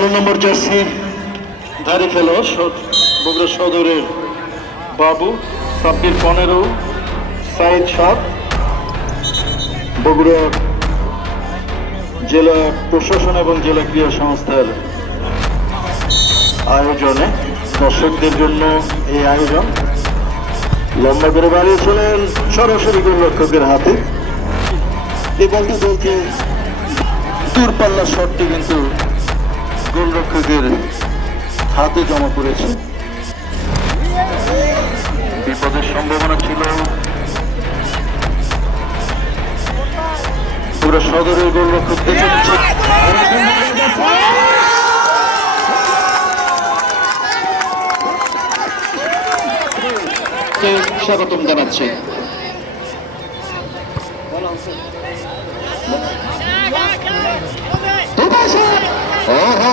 ষোলো নম্বর জার্সি ধারে খেলো বগুড়া সদরের বাবু সাব্বির পনেরো, সাইদ সাত বগুড়া জেলা প্রশাসন এবং জেলা ক্রীড়া সংস্থার আয়োজনে দর্শকদের জন্য এই আয়োজন। লম্বা করে বাড়িয়েছিলেন সরাসরি গোলরক্ষকের হাতে। এই বলতে বলতে দূরপাল্লার শটটি কিন্তু গোলরক্ষকের হাতে জমা পড়েছে। বিপদের সম্ভাবনা ছিল। পুরো সদরের গোলরক্ষক স্বাগতম জানাচ্ছি?